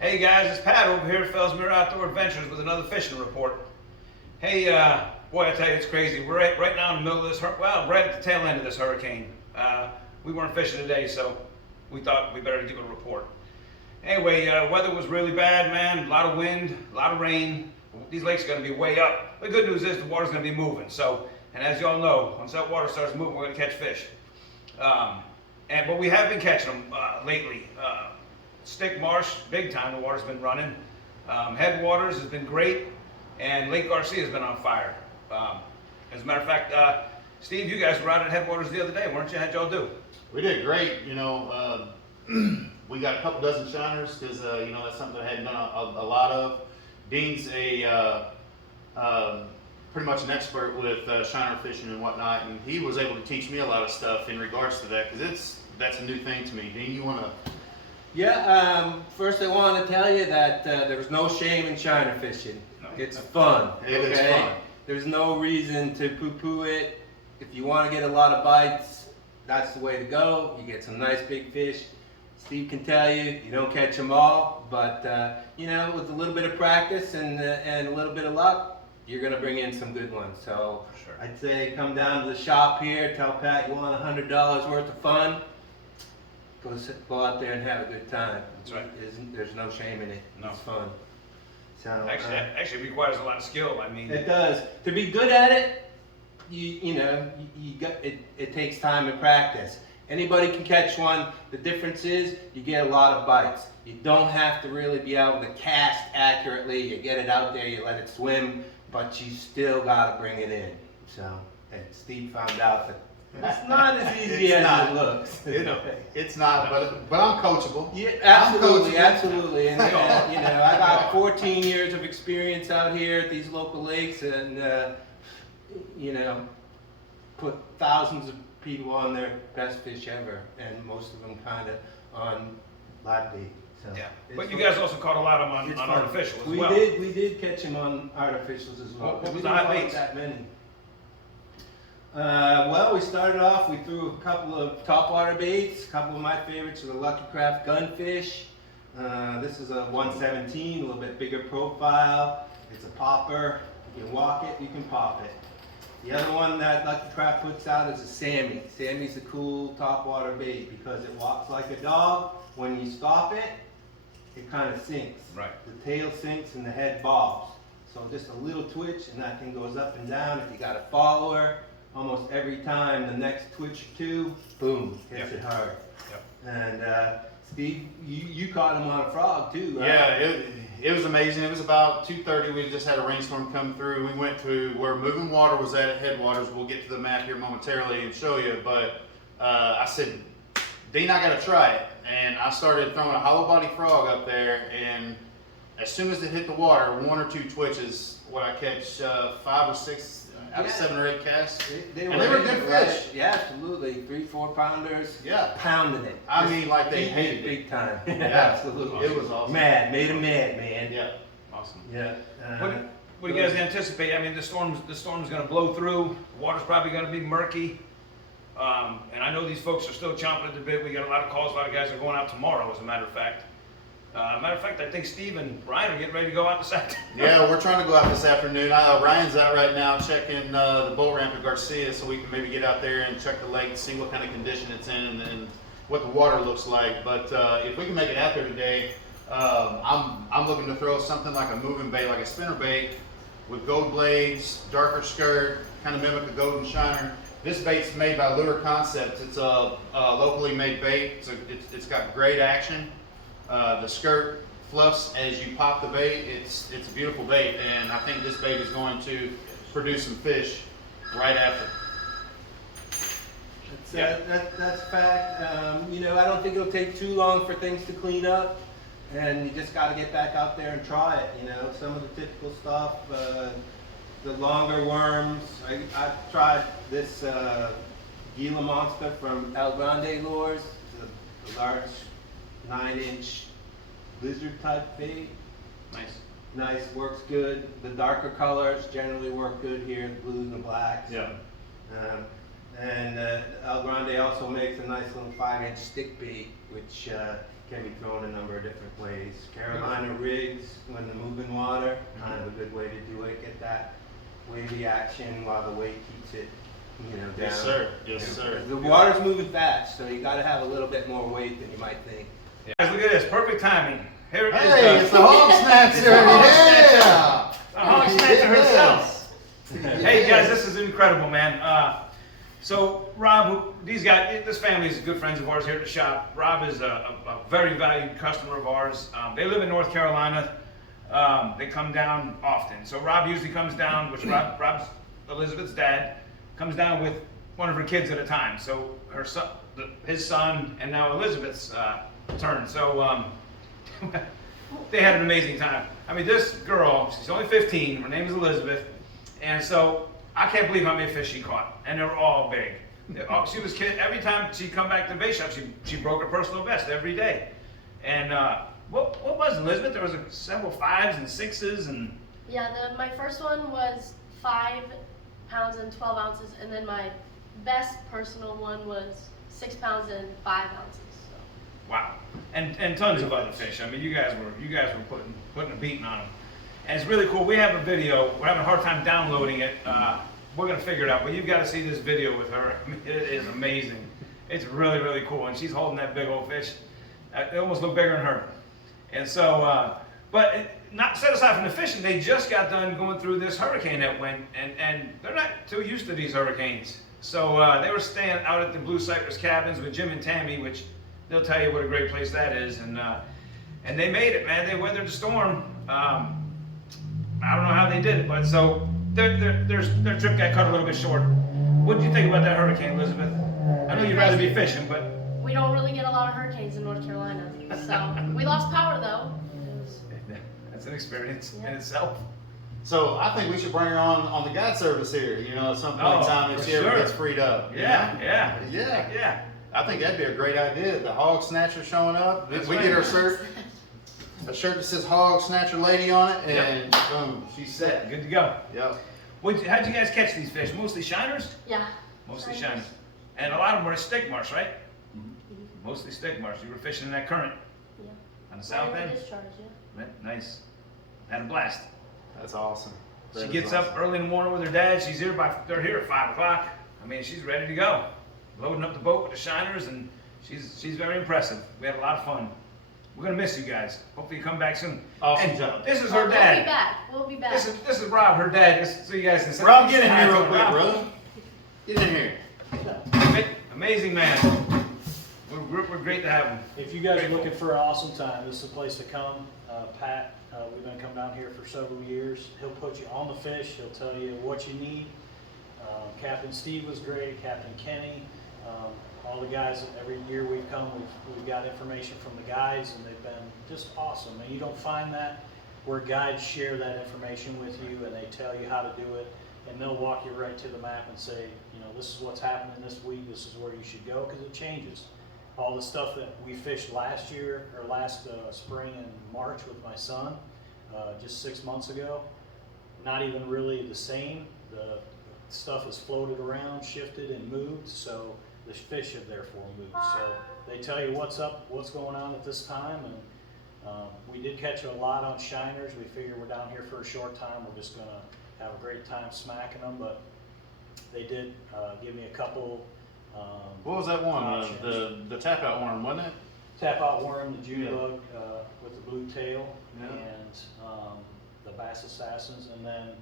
Hey guys, it's Pat over here at Fellsmere Outdoor Adventures with another fishing report. Hey, boy, I tell you, it's crazy. We're right now in the middle of this, right at the tail end of this hurricane. We weren't fishing today, so we thought we better give a report. Anyway, weather was really bad, man. A lot of wind, a lot of rain. These lakes are going to be way up. The good news is the water's going to be moving. So, and as y'all know, once that water starts moving, we're going to catch fish. But we have been catching them lately. Stick Marsh, big time, the water's been running. Headwaters has been great, and Lake Garcia has been on fire. As a matter of fact, Steve, you guys were out at Headwaters the other day, weren't you? How'd y'all do? We did great. We got a couple dozen shiners because that's something I hadn't done a lot of. Dean's pretty much an expert with shiner fishing and whatnot, and he was able to teach me a lot of stuff in regards to that because that's a new thing to me. Dean, you want to? Yeah, first I want to tell you that there's no shame in shiner fishing. It's fun. It is fun. There's no reason to poo-poo it. If you want to get a lot of bites, that's the way to go. You get some nice big fish. Steve can tell you, you don't catch them all, but with a little bit of practice and a little bit of luck, you're going to bring in some good ones. So Sure. I'd say come down to the shop here, tell Pat you want $100 worth of fun. Go out there and have a good time. That's right. There's no shame in it. No. It's fun. So Actually, it requires a lot of skill. I mean, it does. To be good at it, it takes time and practice. Anybody can catch one. The difference is you get a lot of bites. You don't have to really be able to cast accurately. You get it out there, you let it swim, but you still got to bring it in. So, and Steve found out that it's not as easy as it looks. It's not, but I'm coachable. Yeah, absolutely, absolutely. And I got 14 years of experience out here at these local lakes, and put thousands of people on their best fish ever, and most of them kind of on live bait. So yeah. But you guys also caught a lot of them on artificial as well. We did catch them on artificials as well. What was the hot baits? That many. Well, we started off, we threw a couple of topwater baits. A couple of my favorites were the Lucky Craft Gunfish. This is a 117, a little bit bigger profile. It's a popper. You can walk it, you can pop it. The other one that Lucky Craft puts out is a Sammy. Sammy's a cool topwater bait because it walks like a dog. When you stop it, it kind of sinks. Right. The tail sinks and the head bobs. So just a little twitch and that thing goes up and down. If you got a follower, almost every time the next twitch or two, boom, hits it hard. Yep. And Steve, you caught him on a frog too, right? Yeah, it was amazing. It was about 2:30. We just had a rainstorm come through. We went to where moving water was at Headwaters. We'll get to the map here momentarily and show you. But I said, Dean, I got to try it. And I started throwing a hollow body frog up there. And as soon as it hit the water, 1 or 2 twitches, what I catch 5 or 6 out of 7 or 8 casts. They were good fish. Yeah, absolutely. 3-4 pounders. Yeah. Pounding it. I mean, like they Eating hated it. big time. Yeah, Absolutely. It was awesome. Mad, made them mad, man. Yeah. Awesome. Yeah. What do you guys anticipate? I mean, the storm's going to blow through. The water's probably going to be murky. And I know these folks are still chomping at the bit. We got a lot of calls. A lot of guys are going out tomorrow, as a matter of fact. I think Steve and Ryan are getting ready to go out this afternoon. Yeah, we're trying to go out this afternoon. Ryan's out right now checking the boat ramp at Garcia, so we can maybe get out there and check the lake, see what kind of condition it's in, and what the water looks like. But if we can make it out there today, I'm looking to throw something like a moving bait, like a spinner bait, with gold blades, darker skirt, kind of mimic a golden shiner. This bait's made by Lure Concepts. It's a locally made bait. It's got great action. The skirt fluffs as you pop the bait. It's a beautiful bait, and I think this bait is going to produce some fish right after. That's fact. I don't think it'll take too long for things to clean up, and you just got to get back out there and try it. Some of the typical stuff, the longer worms. I've tried this Gila Monster from El Grande Lures, the large 9-inch lizard type bait. Nice, works good. The darker colors generally work good here, the blues and the blacks. Yeah. And El Grande also makes a nice little 5-inch stick bait, which can be thrown a number of different ways. Carolina rigs, when they're moving water, kind of a good way to do it. Get that wavy action while the weight keeps it, down. Yes, sir. Yes, sir. The water's moving fast, so you got to have a little bit more weight than you might think. Yeah. Guys, look at this, perfect timing. Here it is. Hey, it's the hog snatcher. Yeah. The hog snatcher herself. Hey guys, this is incredible, man. So Rob, this family is good friends of ours here at the shop. Rob is a very valued customer of ours. They live in North Carolina. They come down often. So Rob usually comes down, which Rob's Elizabeth's dad, comes down with one of her kids at a time. So her son, his son, and now Elizabeth's turn. So they had an amazing time. I mean, this girl, she's only 15. Her name is Elizabeth, and so I can't believe how many fish she caught, and they were all big. She was kidding. Every time she'd come back to the bait shop, she broke her personal best every day. And what was it, Elizabeth? There was several 5s and 6s and. Yeah, my first one was 5 pounds and 12 ounces, and then my best personal one was 6 pounds and 5 ounces. So. Wow, and tons of other fish. I mean, you guys were putting a beating on them, and it's really cool. We have a video. We're having a hard time downloading it. We're gonna figure it out, but you've got to see this video with her. I mean, it is amazing. It's really, really cool, and she's holding that big old fish. They almost look bigger than her. And so, not set aside from the fishing, they just got done going through this hurricane that went, and they're not too used to these hurricanes. So they were staying out at the Blue Cypress Cabins with Jim and Tammy, which they'll tell you what a great place that is. And they made it, man. They weathered the storm. I don't know how they did it, but so their trip got cut a little bit short. What did you think about that hurricane, Elizabeth? I know you'd rather be fishing, but we don't really get a lot of hurricanes in North Carolina, so we lost power though. That's an experience in itself. So I think we should bring her on the guide service here. At some point in time if she ever gets freed up. Yeah. I think that'd be a great idea. The hog snatcher showing up. That's we right. get her shirt. A shirt that says Hog Snatcher Lady on it, and boom, she's set. Good to go. Yep. How'd you guys catch these fish? Mostly shiners? Yeah. Mostly shiners. And a lot of them were at stick marsh, right? Mostly stick marsh. You were fishing in that current Yeah. on the south end? Discharge, yeah. Nice. Had a blast. That's awesome. She gets up early in the morning with her dad. They're here at 5 o'clock. I mean, she's ready to go. Loading up the boat with the shiners, and she's very impressive. We had a lot of fun. We're gonna miss you guys. Hopefully you come back soon. Awesome And job. this is her dad. We'll be back. This is Rob, her dad. So you guys can say. Rob, get in here real quick, bro. Get in here. Amazing man. We're great to have him. If you guys are looking for an awesome time, this is a place to come. Pat, we've been coming down here for several years. He'll put you on the fish. He'll tell you what you need. Captain Steve was great. Captain Kenny. All the guys, every year we've come, we've got information from the guides, and they've been just awesome. And you don't find that where guides share that information with you, and they tell you how to do it, and they'll walk you right to the map and say, this is what's happening this week, this is where you should go, because it changes. All the stuff that we fished last year, or last spring in March with my son, just 6 months ago, not even really the same. The stuff has floated around, shifted, and moved, so the fish have therefore moved. So they tell you what's up, what's going on at this time, and we did catch a lot on shiners. We figure we're down here for a short time. We're just gonna have a great time smacking them, but they did give me a couple. What was that one? Options. The tap out worm, wasn't it? Tap out worm, the June bug with the blue tail, Yeah. and the bass assassins, and then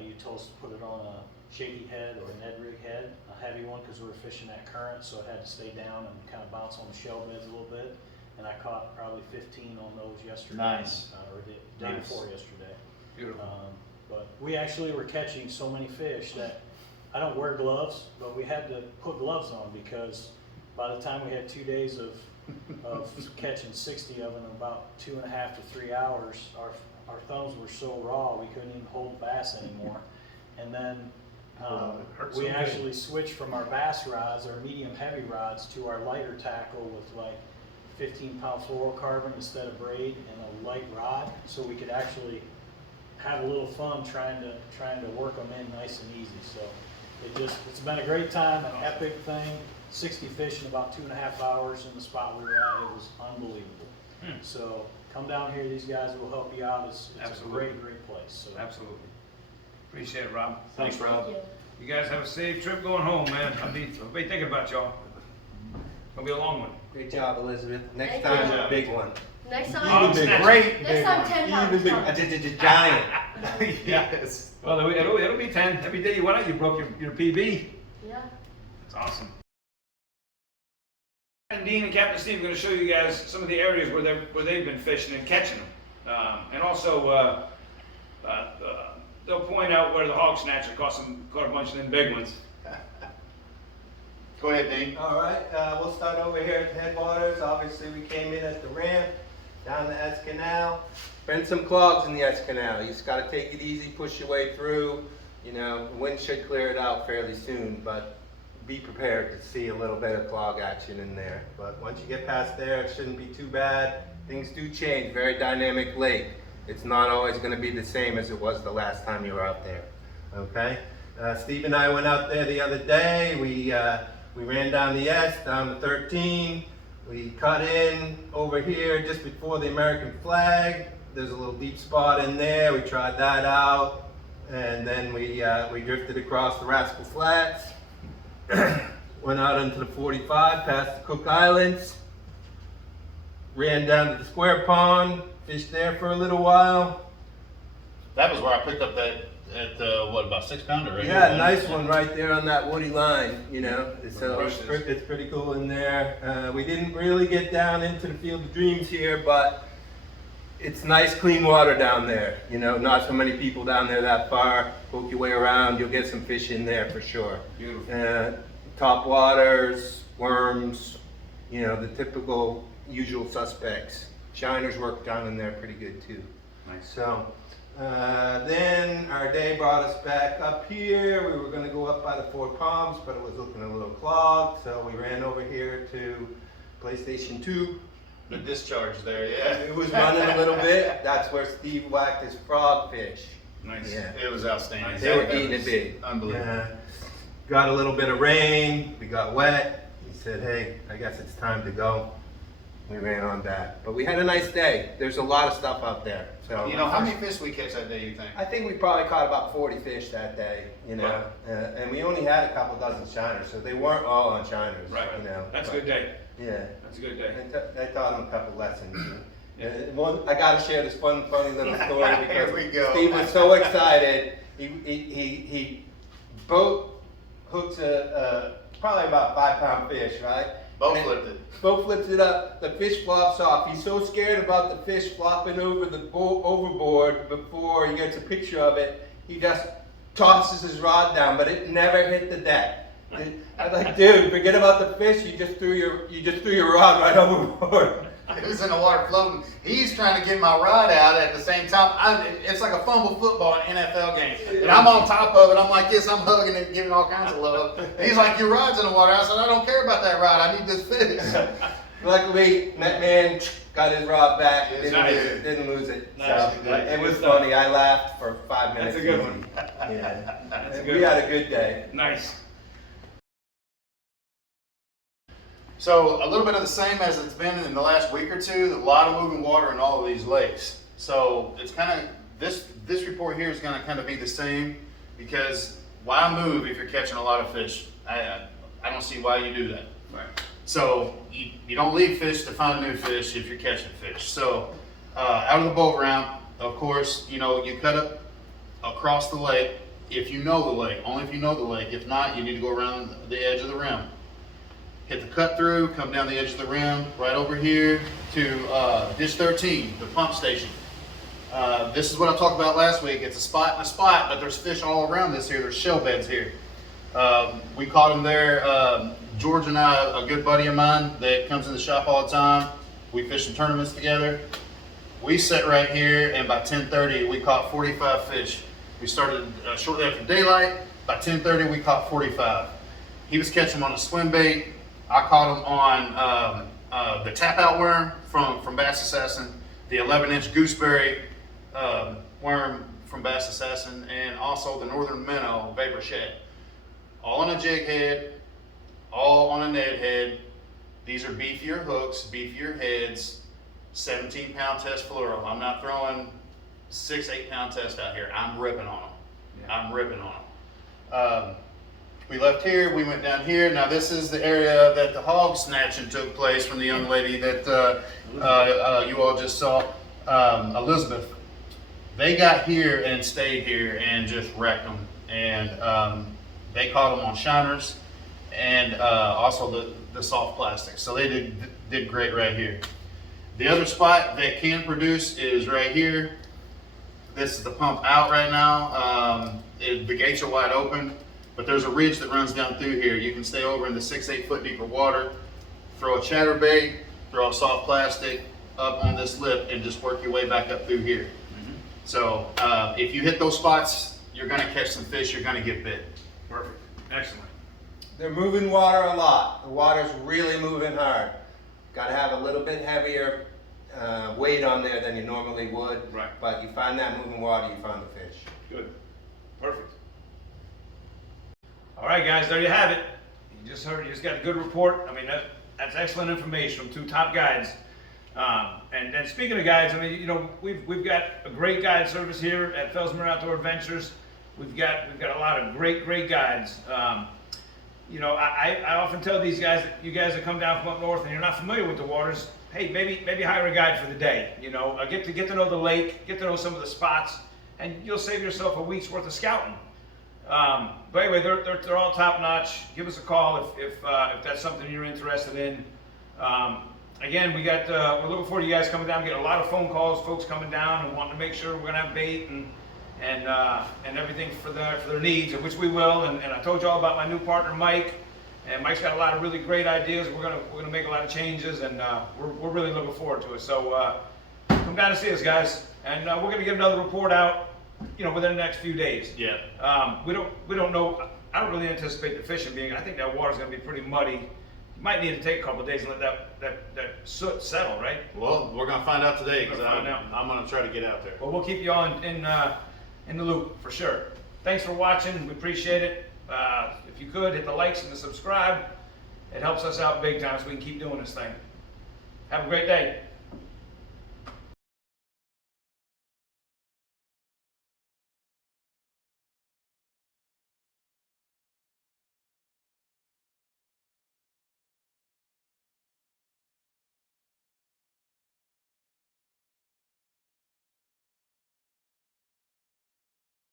you told us to put it on a shaky head or a Ned rig head, a heavy one, because we were fishing that current, so it had to stay down and kind of bounce on the shell beds a little bit. And I caught probably 15 on those yesterday. Nice. Or the day before yesterday. Beautiful. But we actually were catching so many fish that I don't wear gloves, but we had to put gloves on, because by the time we had 2 days of catching 60 of them in about 2.5 to 3 hours, our thumbs were so raw we couldn't even hold bass anymore. And then we actually switched from our bass rods, our medium heavy rods, to our lighter tackle with like 15-pound fluorocarbon instead of braid, and a light rod, so we could actually have a little fun trying to work them in nice and easy. So it's been a great time, an epic thing. 60 fish in about 2.5 hours in the spot we were at. It was unbelievable. So come down here, these guys will help you out. It's a Absolutely. great place. So. Absolutely. Appreciate it, Rob. Thanks, Rob. Thank you. You guys have a safe trip going home, man. I'll be thinking about y'all. Gonna be a long one. Great job, Elizabeth. Next Thank time, you. a big one. Next Oh, time, snatch. Great next big time one. 10 pounds. Even Tom. big, giant. Yes. Well, it'll be 10. Every day you went out, you broke your PB. Yeah. That's awesome. And Dean and Captain Steve are going to show you guys some of the areas where they've been fishing and catching them, and also they'll point out where the hog snatcher caught a bunch of them big ones. Go ahead, Dean. All right, we'll start over here at Headwaters. Obviously, we came in at the ramp, down the S Canal. Been some clogs in the S Canal. You just got to take it easy, push your way through. You know, the wind should clear it out fairly soon, but be prepared to see a little bit of clog action in there. But once you get past there, it shouldn't be too bad. Things do change, very dynamic lake. It's not always going to be the same as it was the last time you were out there. Okay? Steve and I went out there the other day. We ran down the S, down the 13. We cut in over here just before the American flag. There's a little deep spot in there. We tried that out. And then we drifted across the Rascal Flats. Went out into the 45, past the Cook Islands. Ran down to the Square Pond. Fished there for a little while. That was where I picked up that at what, about 6 pounder, right? Yeah, nice one right there on that woody line, you know. So Bushes. it's pretty cool in there. We didn't really get down into the Field of Dreams here, but it's nice clean water down there. You know, not so many people down there that far. Poke your way around, you'll get some fish in there for sure. Beautiful. Top waters, worms, you know, the typical usual suspects. Shiners work down in there pretty good too. Nice. So then our day brought us back up here. We were going to go up by the Four Palms, but it was looking a little clogged, so we ran over here to PlayStation 2. The discharge there, yeah. It was running a little bit. That's where Steve whacked his frogfish. Nice. Yeah. It was outstanding. They were That eating was it big. Unbelievable. Got a little bit of rain. We got wet. He said, hey, I guess it's time to go. We ran on back. But we had a nice day. There's a lot of stuff out there. So You know, how many fish we catch that day, you think? I think we probably caught about 40 fish that day, you know. And we only had a couple dozen shiners, so they weren't all on shiners. Right. You know. That's a But, good day. Yeah. That's a good day. I taught him a couple lessons. One, I got to share this funny little story because Here we go. Steve was so excited. He boat hooks probably about 5-pound fish, right? Boat And flipped it. Boat flips it up. The fish flops off. He's so scared about the fish flopping over the overboard before he gets a picture of it. He just tosses his rod down, but it never hit the deck. I'm like, dude, forget about the fish. You just threw your rod right overboard. It was in the water floating. He's trying to get my rod out at the same time. It's like a fumble football in an NFL game. And I'm on top of it. I'm like this. I'm hugging it, giving all kinds of love. And he's like, your rod's in the water. I said, I don't care about that rod. I need this fish. Luckily, that man got his rod back. Yes, Didn't, he lose, did. didn't lose it. Nice. So, Nice. it was Good stuff. funny. I laughed for 5 minutes. That's a good easy. one. Yeah. That's a We good had one. a good day. Nice. So a little bit of the same as it's been in the last week or two. A lot of moving water in all of these lakes. So it's kind of this report here is going to kind of be the same because why move if you're catching a lot of fish? I don't see why you do that. Right. So you don't leave fish to find new fish if you're catching fish. So out of the boat ramp, of course, you know, you cut up across the lake if you know the lake. Only if you know the lake. If not, you need to go around the edge of the rim. Hit the cut through, come down the edge of the rim, right over here to Dish 13, the pump station. This is what I talked about last week. It's a spot and a spot, but there's fish all around this here. There's shell beds here. We caught them there. George and I, a good buddy of mine that comes in the shop all the time, we fish in tournaments together. We sat right here, and by 10:30, we caught 45 fish. We started shortly after daylight. By 10:30, we caught 45. He was catching them on a swim bait. I caught them on the tap out worm from Bass Assassin, the 11-inch gooseberry worm from Bass Assassin, and also the northern minnow vapor shad. All on a jig head, all on on a Ned head. These are beefier hooks, beefier heads, 17-pound test fluoro. I'm not throwing 6-8 pound test out here. I'm ripping on them. Yeah. I'm ripping on them. We left here, we went down here. Now this is the area that the hog snatching took place from the young lady that you all just saw, Elizabeth. They got here and stayed here and just wrecked them. And they caught them on shiners and also the soft plastic. So they did great right here. The other spot that can produce is right here. This is the pump out right now. The gates are wide open, but there's a ridge that runs down through here. You can stay over in the 6-8 foot deeper water, throw a chatterbait, throw a soft plastic up on this lip, and just work your way back up through here. So if you hit those spots, you're gonna catch some fish, you're gonna get bit. Perfect. Excellent. They're moving water a lot. The water's really moving hard. Got to have a little bit heavier weight on there than you normally would. Right. But you find that moving water, you find the fish. Good. Perfect. All right, guys, there you have it. You just heard, you just got a good report. I mean, that's excellent information from two top guides. And speaking of guides, I mean, you know, we've got a great guide service here at Fellsmere Outdoor Adventures. We've got a lot of great guides. You know, I often tell these guys that you guys that come down from up north and you're not familiar with the waters, hey, maybe hire a guide for the day. You know, get to know the lake, get to know some of the spots, and you'll save yourself a week's worth of scouting. But anyway, they're all top notch. Give us a call if that's something you're interested in. Again, we're looking forward to you guys coming down. We get a lot of phone calls, folks coming down and wanting to make sure we're gonna have bait and everything for their needs, of which we will. And I told you all about my new partner, Mike. And Mike's got a lot of really great ideas. We're gonna make a lot of changes, and we're really looking forward to it. So come down and see us, guys. And we're gonna get another report out, you know, within the next few days. Yeah. We don't know. I don't really anticipate the fishing being. I think that water's gonna be pretty muddy. You might need to take a couple of days and let that soot settle, right? Well, we're gonna find out today because We're gonna find out. I'm gonna try to get out there. Well, we'll keep you on in the loop for sure. Thanks for watching. We appreciate it. If you could, hit the likes and the subscribe. It helps us out big time so we can keep doing this thing. Have a great day.